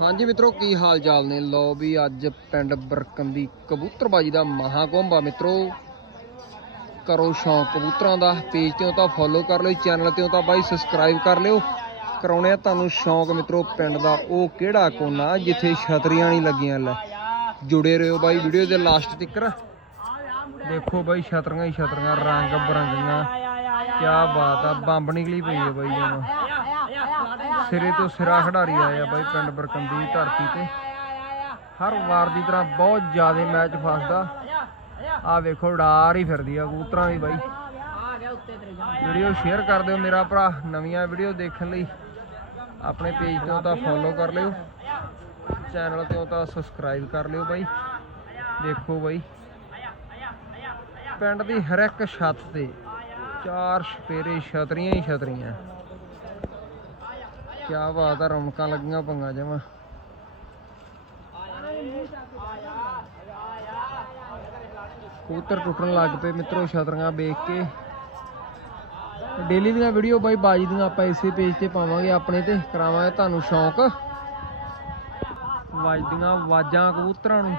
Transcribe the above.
ਹਾਂਜੀ ਮਿੱਤਰੋ, ਕੀ ਹਾਲ ਚਾਲ ਨੇ? ਲੋ ਵੀ ਅੱਜ ਪਿੰਡ ਬਰਕੰਦੀ ਕਬੂਤਰਬਾਜੀ ਦਾ ਮਹਾਕੁੰਭ ਆ ਮਿੱਤਰੋ। ਕਰੋ ਸ਼ੌਂਕ ਕਬੂਤਰਾਂ ਦਾ, ਪੇਜ ਤੇ ਤਾਂ ਫੋਲੋ ਕਰ ਲਿਓ, ਚੈਨਲ ਤੇ ਤਾਂ ਬਾਈ ਸਬਸਕ੍ਰਾਈਬ ਕਰ ਲਿਓ। ਕਰਾਉਣੇ ਆ ਤੁਹਾਨੂੰ ਸ਼ੌਂਕ ਮਿੱਤਰੋ, ਪਿੰਡ ਦਾ ਉਹ ਕਿਹੜਾ ਕੋਨਾ ਜਿੱਥੇ ਛਤਰੀਆਂ ਨਹੀਂ ਲੱਗੀਆਂ, ਲੈ। ਜੁੜੇ ਰਹੋ ਬਾਈ ਵੀਡੀਓ ਦੇ ਲਾਸਟ ਤੱਕ ਦੇਖੋ ਬਾਈ, ਛਤਰੀਆਂ ਹੀ ਛਤਰੀਆਂ ਰੰਗ ਬਰੰਗੀਆਂ ਕੀ ਬਾਤ ਆ, ਬੰਬ ਨਿਕਲੀ ਪਈ ਹੈ ਬਾਈ ਜਮਾ ਸਿਰੇ ਤੋਂ ਸਿਰਾ ਖਿਡਾਰੀ ਆਏ ਆ ਬਾਈ ਪਿੰਡ ਬਰਕੰਦੀ ਦੀ ਧਰਤੀ ਤੇ। ਹਰ ਵਾਰ ਦੀ ਤਰ੍ਹਾਂ ਬਹੁਤ ਜ਼ਿਆਦਾ ਮੈਚ ਫਸਦਾ। ਆ ਵੇਖੋ ਉਡਾਰ ਹੀ ਫਿਰਦੀ ਆ ਕਬੂਤਰਾਂ ਦੀ ਬਾਈ। ਵੀਡੀਓ ਸ਼ੇਅਰ ਕਰ ਦਿਓ ਮੇਰਾ ਭਰਾ ਨਵੀਆਂ ਵੀਡੀਓ ਦੇਖਣ ਲਈ। ਆਪਣੇ ਪੇਜ ਤੋਂ ਤਾਂ ਫੋਲੋ ਕਰ ਲਿਓ। ਚੈਨਲ ਤੇ ਤਾਂ ਸਬਸਕ੍ਰਾਈਬ ਕਰ ਲਿਓ ਬਾਈ। ਦੇਖੋ ਬਾਈ। ਪਿੰਡ ਦੀ ਹਰ ਇੱਕ ਛੱਤ ਤੇ ਚਾਰ ਛਪੇਰੇ ਛਤਰੀਆਂ ਹੀ ਛਤਰੀਆਂ। ਕਿਆ ਬਾਤ ਆ, ਰੌਣਕਾਂ ਲੱਗੀਆਂ ਪੰਗਾ ਜਮਾ। ਕਬੂਤਰ ਟੁੱਟਣ ਲੱਗ ਪਏ ਮਿੱਤਰੋ, ਛਤਰੀਆਂ ਵੇਖ ਕੇ। ਡੇਲੀ ਦੀਆਂ ਵੀਡੀਓ ਬਾਈ ਬਾਜੀ ਦੀਆਂ ਆਪਾਂ ਇਸੇ ਪੇਜ ਤੇ ਪਾਵਾਂਗੇ ਆਪਣੇ ਤੇ, ਕਰਾਵਾਂਗੇ ਤੁਹਾਨੂੰ ਸ਼ੌਂਕ। ਵੱਜਦੀਆਂ ਵਾਜਾਂ ਕਬੂਤਰਾਂ ਨੂੰ।